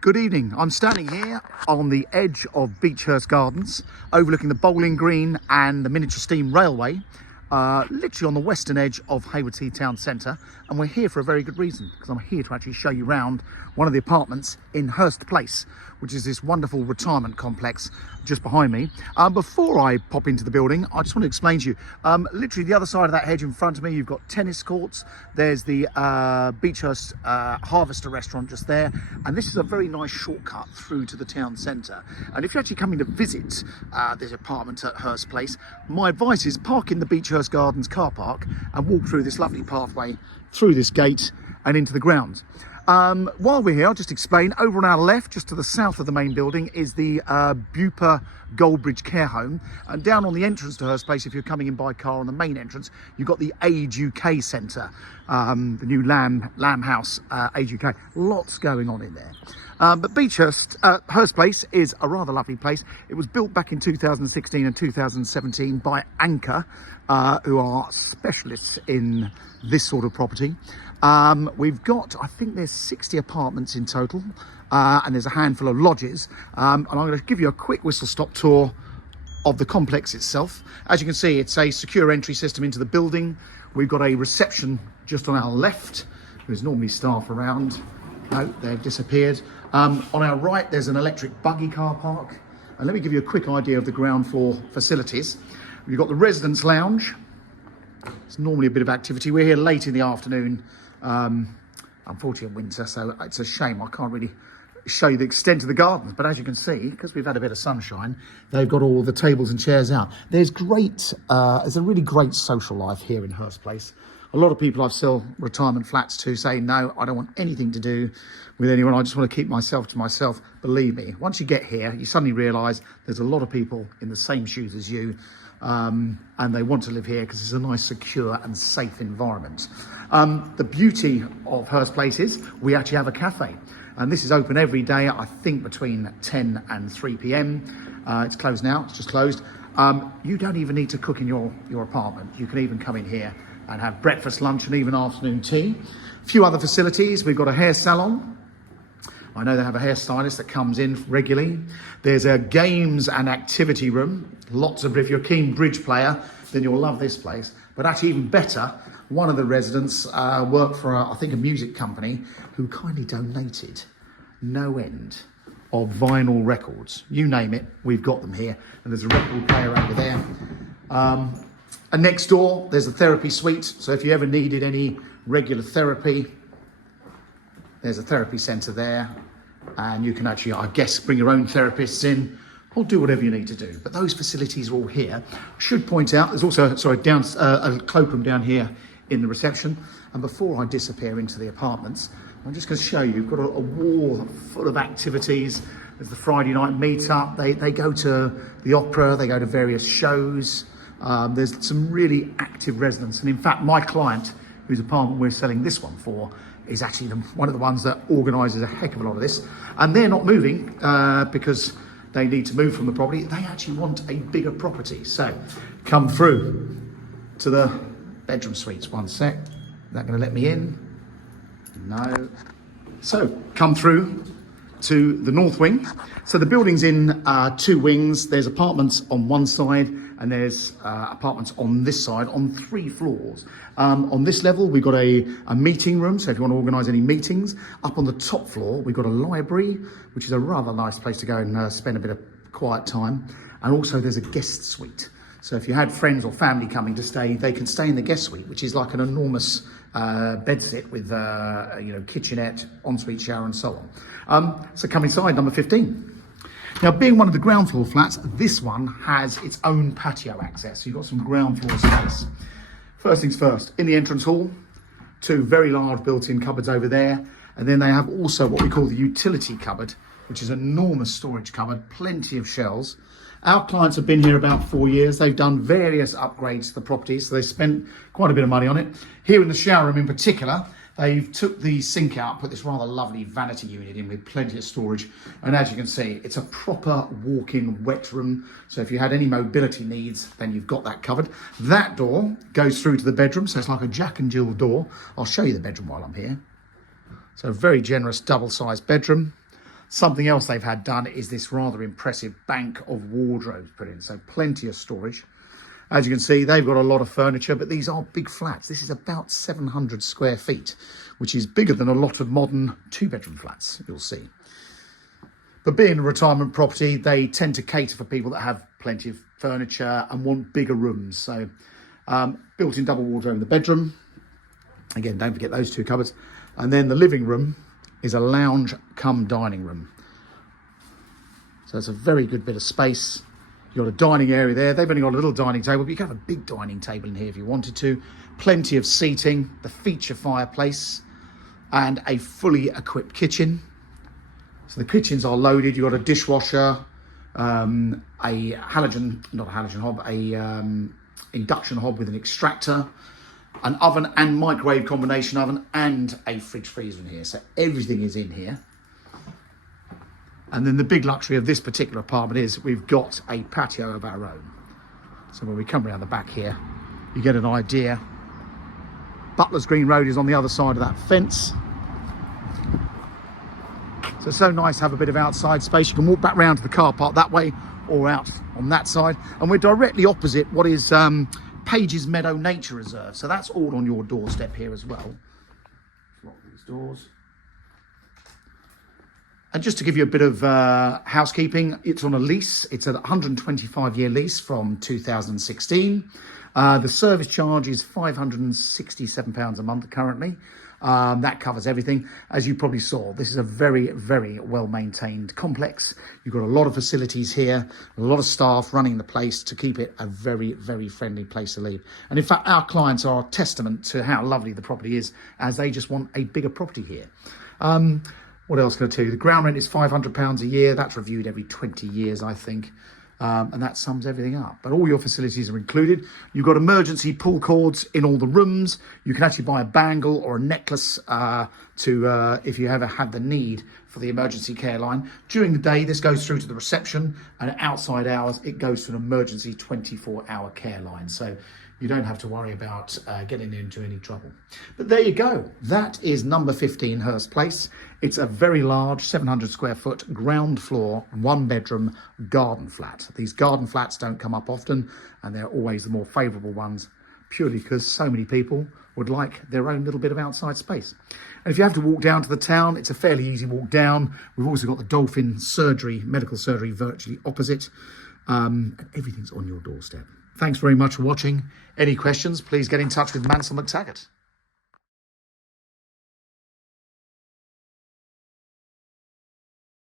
Good evening. I'm standing here on the edge of Hurst Gardens, overlooking the bowling green and the miniature steam railway, literally on the western edge of Haywards Heath town centre. And we're here for a very good reason, because I'm here to actually show you around one of the apartments in Hurst Place, which is this wonderful retirement complex just behind me. Before I pop into the building, I just want to explain to you, literally the other side of that hedge in front of me, you've got tennis courts. There's the Hurst Harvester restaurant just there. And this is a very nice shortcut through to the town centre. And if you're actually coming to visit this apartment at Hurst Place, my advice is park in the Hurst Gardens car park and walk through this lovely pathway through this gate and into the grounds. While we're here, I'll just explain, over on our left, just to the south of the main building, is the Bupa Goldbridge Care Home. And down on the entrance to Hurst Place, if you're coming in by car on the main entrance, you've got the Age UK Centre, the new Lamb House, Age UK. Lots going on in there. But Hurst Place is a rather lovely place. It was built back in 2016 and 2017 by Anchor, who are specialists in this sort of property. We've got, I think there's 60 apartments in total, and there's a handful of lodges. And I'm going to give you a quick whistle-stop tour of the complex itself. As you can see, it's a secure entry system into the building. We've got a reception just on our left. There's normally staff around. No, they've disappeared. On our right, there's an electric buggy car park. And let me give you a quick idea of the ground floor facilities. We've got the residence lounge. It's normally a bit of activity. We're here late in the afternoon, unfortunately in winter, so it's a shame I can't really show you the extent of the gardens. But as you can see, because we've had a bit of sunshine, they've got all the tables and chairs out. There's a really great social life here in Hurst Place. A lot of people I've sold retirement flats to say, no, I don't want anything to do with anyone. I just want to keep myself to myself. Believe me, once you get here, you suddenly realise there's a lot of people in the same shoes as you, and they want to live here because it's a nice, secure and safe environment. The beauty of Hurst Place is we actually have a cafe, and this is open every day, I think between 10 and 3 p.m. It's closed now, it's just closed. You don't even need to cook in your apartment. You can even come in here and have breakfast, lunch and even afternoon tea. A few other facilities. We've got a hair salon. I know they have a hairstylist that comes in regularly. There's a games and activity room. If you're a keen bridge player, then you'll love this place. But actually even better, one of the residents worked for, I think, a music company who kindly donated no end of vinyl records. You name it, we've got them here. And there's a record player over there. And next door, there's a therapy suite. So if you ever needed any regular therapy, there's a therapy centre there. And you can actually, I guess, bring your own therapists in or do whatever you need to do. But those facilities are all here. I should point out, there's also, a cloakroom down here in the reception. And before I disappear into the apartments, I'm just going to show you, you've got a wall full of activities. There's the Friday night meet-up. They go to the opera, they go to various shows. There's some really active residents. And in fact, my client, whose apartment we're selling this one for, is actually one of the ones that organises a heck of a lot of this. And they're not moving because they need to move from the property. They actually want a bigger property. So come through to the bedroom suites. One sec. Is that going to let me in? No. So come through to the north wing. So the building's in two wings. There's apartments on one side and there's apartments on this side on 3 floors. On this level, we've got a meeting room. So if you want to organise any meetings. Up on the top floor, we've got a library, which is a rather nice place to go and spend a bit of quiet time. And also there's a guest suite. So if you had friends or family coming to stay, they can stay in the guest suite, which is like an enormous bedsit with kitchenette, ensuite shower and so on. So come inside, number 15. Now, being one of the ground floor flats, this one has its own patio access. So you've got some ground floor space. First things first, in the entrance hall, 2 very large built-in cupboards over there. And then they have also what we call the utility cupboard, which is an enormous storage cupboard, plenty of shelves. Our clients have been here about 4 years. They've done various upgrades to the property, so they spent quite a bit of money on it. Here in the shower room in particular, they've took the sink out, put this rather lovely vanity unit in with plenty of storage. And as you can see, it's a proper walk-in wet room. So if you had any mobility needs, then you've got that covered. That door goes through to the bedroom, so it's like a Jack and Jill door. I'll show you the bedroom while I'm here. So a very generous double-sized bedroom. Something else they've had done is this rather impressive bank of wardrobes put in, so plenty of storage. As you can see, they've got a lot of furniture, but these are big flats. This is about 700 square feet, which is bigger than a lot of modern two-bedroom flats, you'll see. But being a retirement property, they tend to cater for people that have plenty of furniture and want bigger rooms. So built-in double wardrobe in the bedroom. Again, don't forget those two cupboards. And then the living room is a lounge cum dining room. So it's a very good bit of space. You've got a dining area there. They've only got a little dining table, but you can have a big dining table in here if you wanted to. Plenty of seating, the feature fireplace, and a fully equipped kitchen. So the kitchens are loaded. You've got a dishwasher, induction hob with an extractor, an oven and microwave combination oven, and a fridge freezer in here. So everything is in here. And then the big luxury of this particular apartment is we've got a patio of our own. So when we come around the back here, you get an idea. Butler's Green Road is on the other side of that fence. So it's so nice to have a bit of outside space. You can walk back round to the car park that way or out on that side. And we're directly opposite what is Pages Meadow Nature Reserve. So that's all on your doorstep here as well. Lock these doors. And just to give you a bit of housekeeping, it's on a lease. It's a 125-year lease from 2016. The service charge is £567 a month currently. That covers everything. As you probably saw, this is a very, very well-maintained complex. You've got a lot of facilities here, a lot of staff running the place to keep it a very, very friendly place to live. And in fact, our clients are a testament to how lovely the property is, as they just want a bigger property here. What else can I tell you? The ground rent is £500 a year. That's reviewed every 20 years, I think. And that sums everything up. But all your facilities are included. You've got emergency pull cords in all the rooms. You can actually buy a bangle or a necklace if you ever had the need for the emergency care line. During the day, this goes through to the reception, and outside hours, it goes to an emergency 24-hour care line. So you don't have to worry about getting into any trouble. But there you go. That is number 15 Hurst Place. It's a very large 700 square foot ground floor, one bedroom garden flat. These garden flats don't come up often, and they're always the more favourable ones, purely because so many people would like their own little bit of outside space. And if you have to walk down to the town, it's a fairly easy walk down. We've also got the Dolphin Surgery, medical surgery, virtually opposite. And everything's on your doorstep. Thanks very much for watching. Any questions, please get in touch with Mansell McTaggart.